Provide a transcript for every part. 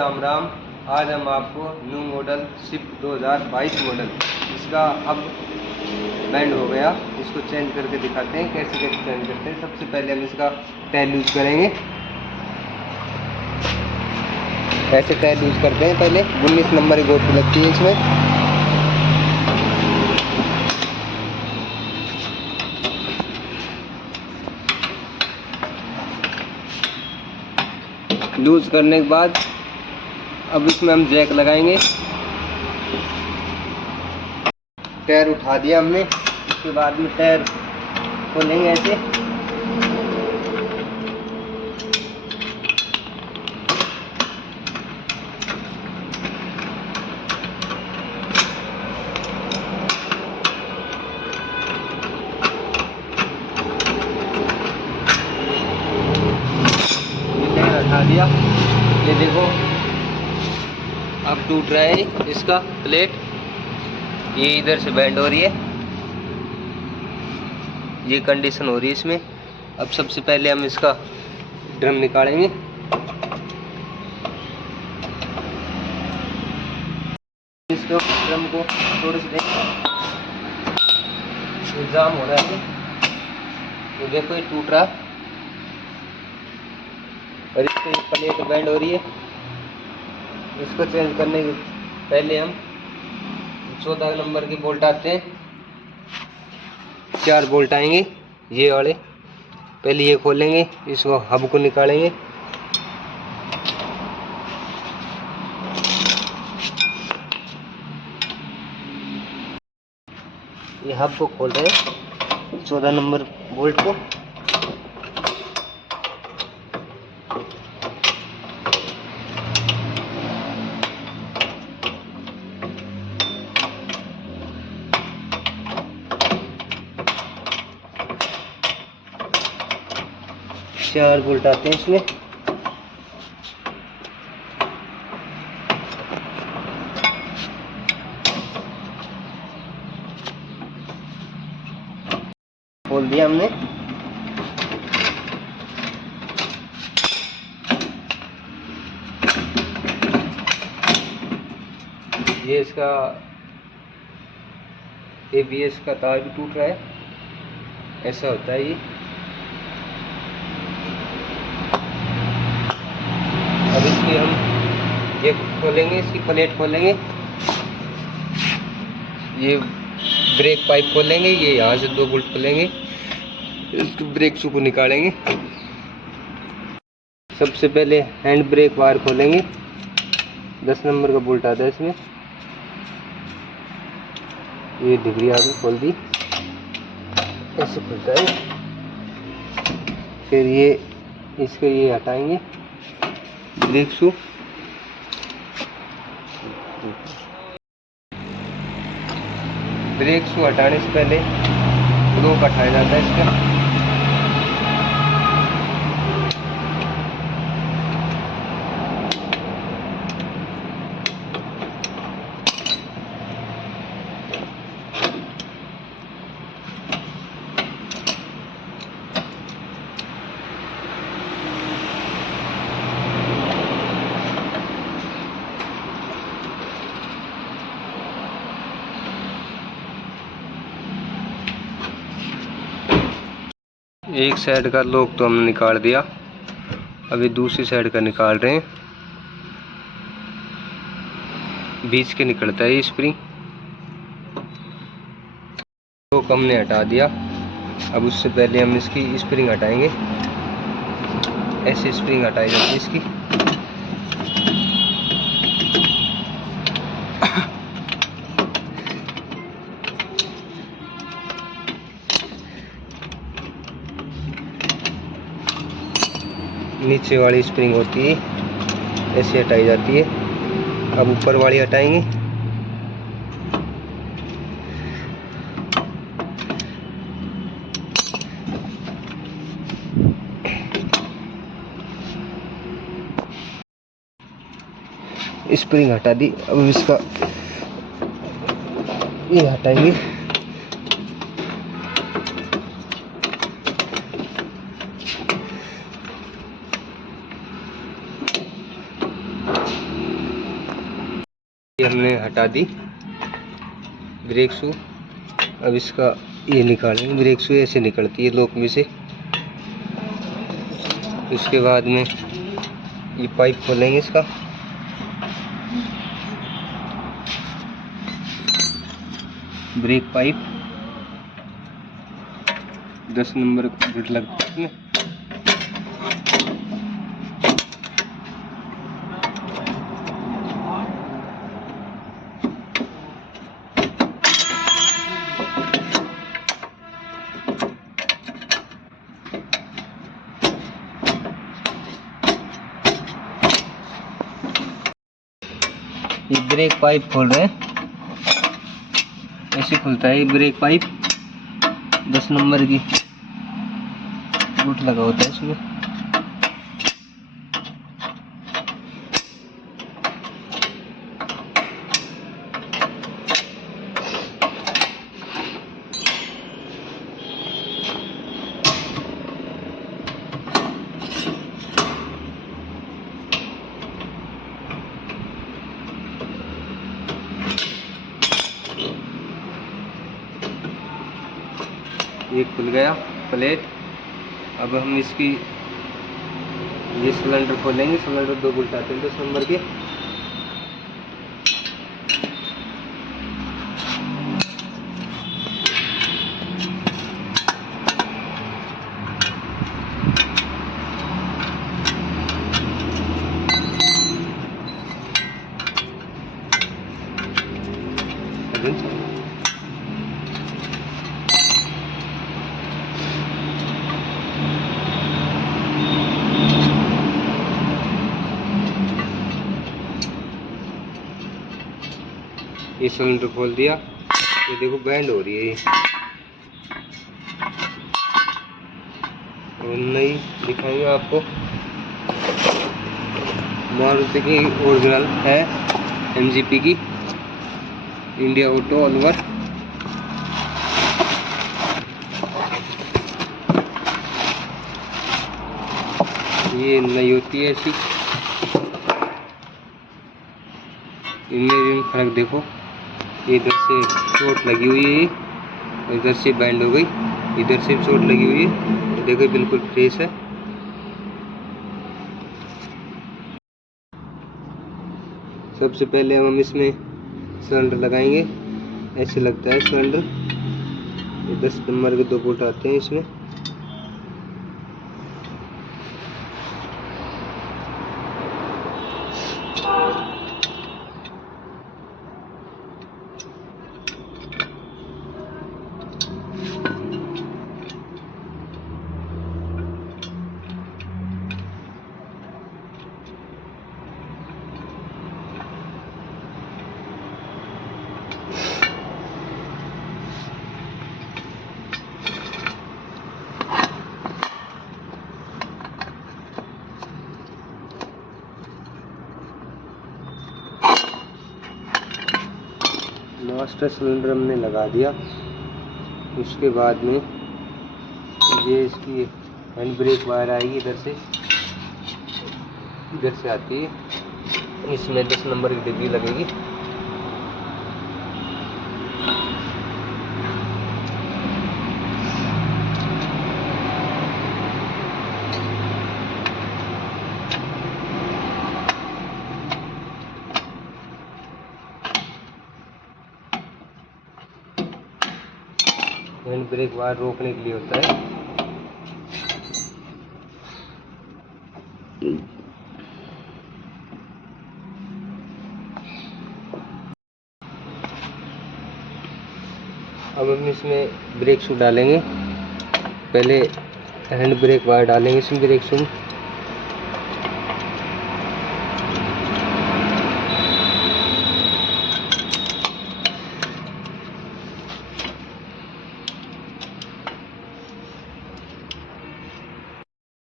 राम राम। आज हम आपको न्यू मॉडल स्विफ्ट 2022 मॉडल इसका अब बैंड हो गया, इसको चेंज करके दिखाते हैं कैसे कैसे चेंज करते हैं। सबसे पहले हम इसका टायर यूज करेंगे। ऐसे टायर यूज करते हैं। पहले 19 नंबर की गोटी लगती है इसमें। लूज करने के बाद अब इसमें हम जैक लगाएंगे। टायर उठा दिया हमने। इसके बाद में टायर खोलेंगे ऐसे। टायर हटा दिया। ये देखो अब टूट रहा है इसका प्लेट। ये इधर से बैंड हो रही है, ये कंडीशन हो रही है इसमें। अब सबसे पहले हम इसका ड्रम निकालेंगे। इसको ड्रम को थोड़े से जाम हो रहा है। तो देखो ये टूट रहा और इसकी प्लेट बैंड हो रही है। इसको चेंज करने के पहले हम 14 नंबर के बोल्ट आते हैं, 4 बोल्ट आएंगे ये वाले। पहले ये खोलेंगे, इसको हब को निकालेंगे। ये हब को खोल रहे हैं 14 नंबर बोल्ट को। चार बोल्ट आते हैं इसमें। खोल दिया हमने। ये इसका ABS का तार भी टूट रहा है, ऐसा होता है ये। अब इसकी हम ये खोलेंगे, इसकी प्लेट खोलेंगे। ये ब्रेक पाइप खोलेंगे, ये यहाँ से 2 बोल्ट खोलेंगे। इसके ब्रेक शू को निकालेंगे। सबसे पहले हैंड ब्रेक वायर खोलेंगे। 10 नंबर का बोल्ट आता है इसमें। ये डिग्री आगे खोल दी, ऐसे खुलता है। फिर ये इसको ये हटाएंगे ब्रेक शू। ब्रेक शू हटाने से पहले लॉक हटाया जाता है इसका। एक साइड का लॉक तो हमने निकाल दिया, अभी दूसरी साइड का निकाल रहे हैं। बीच के निकलता है ये स्प्रिंग। लॉक हमने हटा दिया। अब उससे पहले हम इसकी स्प्रिंग हटाएंगे। ऐसे स्प्रिंग हटाई जाती है इसकी। नीचे वाली स्प्रिंग होती है, ऐसे हटाई जाती है। अब ऊपर वाली हटाएंगे। स्प्रिंग हटा दी। अब इसका ये हटाएंगे। ये हमने हटा दी ब्रेक शू। अब इसका ये निकालेंगे, ब्रेक शू ऐसे निकलती है लॉक में से। उसके बाद में ये पाइप खोलेंगे इसका। ब्रेक पाइप 10 नंबर फिट लगता है इसमें। ये ब्रेक पाइप खोल रहे हैं, ऐसे खुलता है ये ब्रेक पाइप। 10 नंबर की बूट लगा होता है इसमें। ये खुल गया प्लेट। अब हम इसकी ये सिलेंडर खोलेंगे। सिलेंडर 2 बोल्ट आते हैं 10 नंबर के। ये सिलेंडर खोल दिया। ये देखो बैंड हो रही है ये, और नई दिखाएंगे आपको। मारुति की ओरिजिनल है, MGP की, इंडिया ऑटो ऑल ओवर। ये नई होती है ऐसी। इनमें फर्क देखो, इधर से चोट लगी हुई है, इधर से बैंड हो गई, इधर से चोट लगी हुई है। तो देखो बिल्कुल फ्रेश है। सबसे पहले हम इसमें सिलेंडर लगाएंगे। ऐसे लगता है सिलेंडर। ये 10 नंबर के 2 बोल्ट आते हैं इसमें। मास्टर सिलेंडर हमने लगा दिया। उसके बाद में ये इसकी हैंड ब्रेक वायर आएगी, इधर से आती है। इसमें 10 नंबर की डिग्गी लगेगी। हैंड ब्रेक वायर रोकने के लिए होता है। अब हम इसमें ब्रेक शू डालेंगे। पहले हैंड ब्रेक वायर डालेंगे इसमें ब्रेक शू।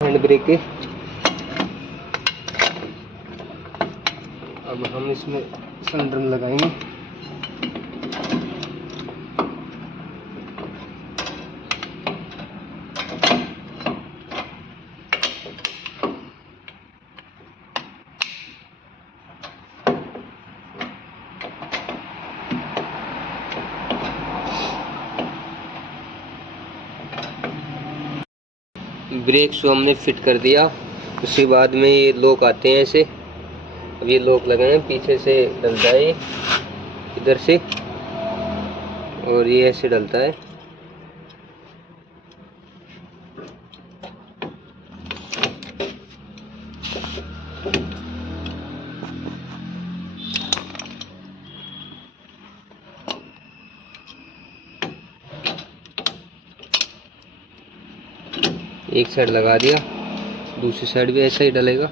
हैंड ब्रेक के अब हम इसमें सिलेंडर लगाएंगे। ब्रेक शू हमने फिट कर दिया। उसके बाद में ये लॉक आते हैं ऐसे। अब ये लॉक लगाए, पीछे से डलता है इधर से, और ये ऐसे डलता है। एक साइड लगा दिया, दूसरी साइड भी ऐसा ही डलेगा।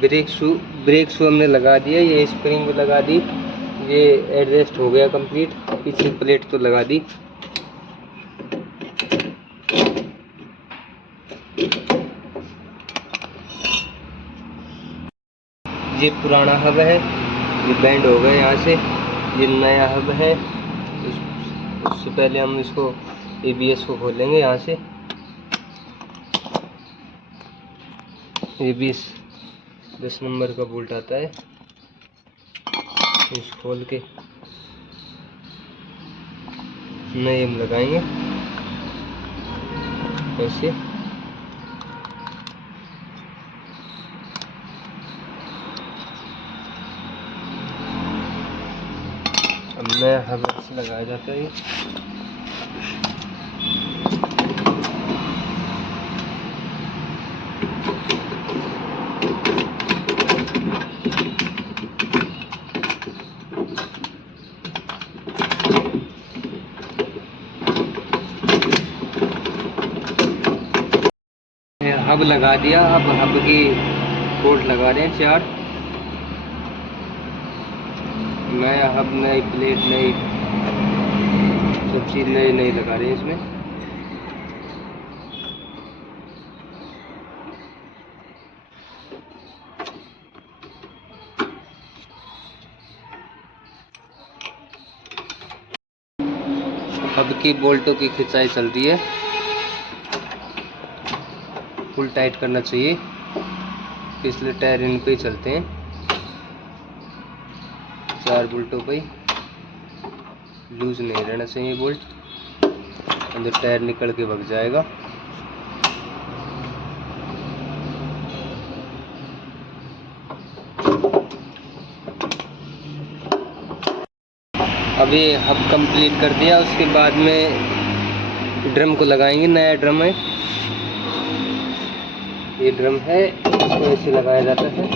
ब्रेक शू हमने लगा दिया, ये स्प्रिंग भी लगा दी, ये एडजस्ट हो गया कंप्लीट। पीछे प्लेट तो लगा दी। ये पुराना हब है, ये बैंड हो गया यहाँ से। ये नया हब है। उससे पहले हम इसको ABS को खोलेंगे यहाँ से। ABS 10 नंबर का बोल्ट आता है, इसको खोल के नए हम लगाएंगे ऐसे। अब नया हब से लगाया जाता है। हब लगा दिया। अब हब की बोल्ट लगा रहे हैं 4। नया हब, नई प्लेट, नई सब चीज़ नई लगा रहे हैं इसमें। हब की बोल्टों की खिंचाई चल रही है, फुल टाइट करना चाहिए। पिछले टायर इन पे ही चलते हैं, 4 बोल्टों पे। लूज नहीं रहना चाहिए बोल्ट, अंदर टायर निकल के भग जाएगा। अभी हब कंप्लीट कर दिया। उसके बाद में ड्रम को लगाएंगे। नया ड्रम है, ये ड्रम है, इसको ऐसे लगाया जाता है।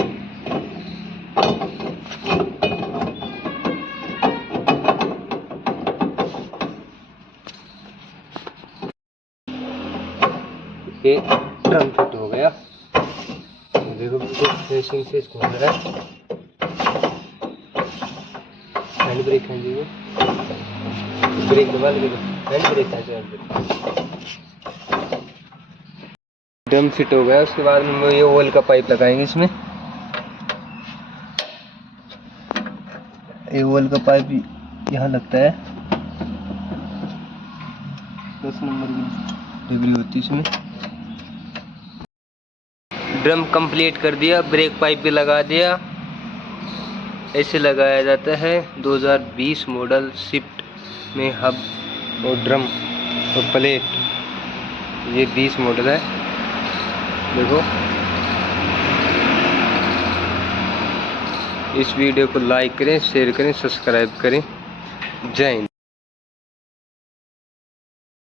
ये ड्रम फिट हो गया। देखो फिनिशिंग से इसको हो रहा है। हैंड ब्रेक है जी, ब्रेक दबा लगे, हैंड ब्रेक है। ड्रम फिट हो गया। उसके बाद में ये ऑयल का पाइप लगाएंगे इसमें। ये ऑयल का पाइप यहाँ लगता है, 10 नंबर की डिग्री होती है इसमें। ड्रम कंप्लीट कर दिया, ब्रेक पाइप भी लगा दिया। ऐसे लगाया जाता है 2020 मॉडल स्विफ्ट में हब और ड्रम और प्लेट। ये 20 मॉडल है। देखो, इस वीडियो को लाइक करें, शेयर करें, सब्सक्राइब करें। जय हिंद।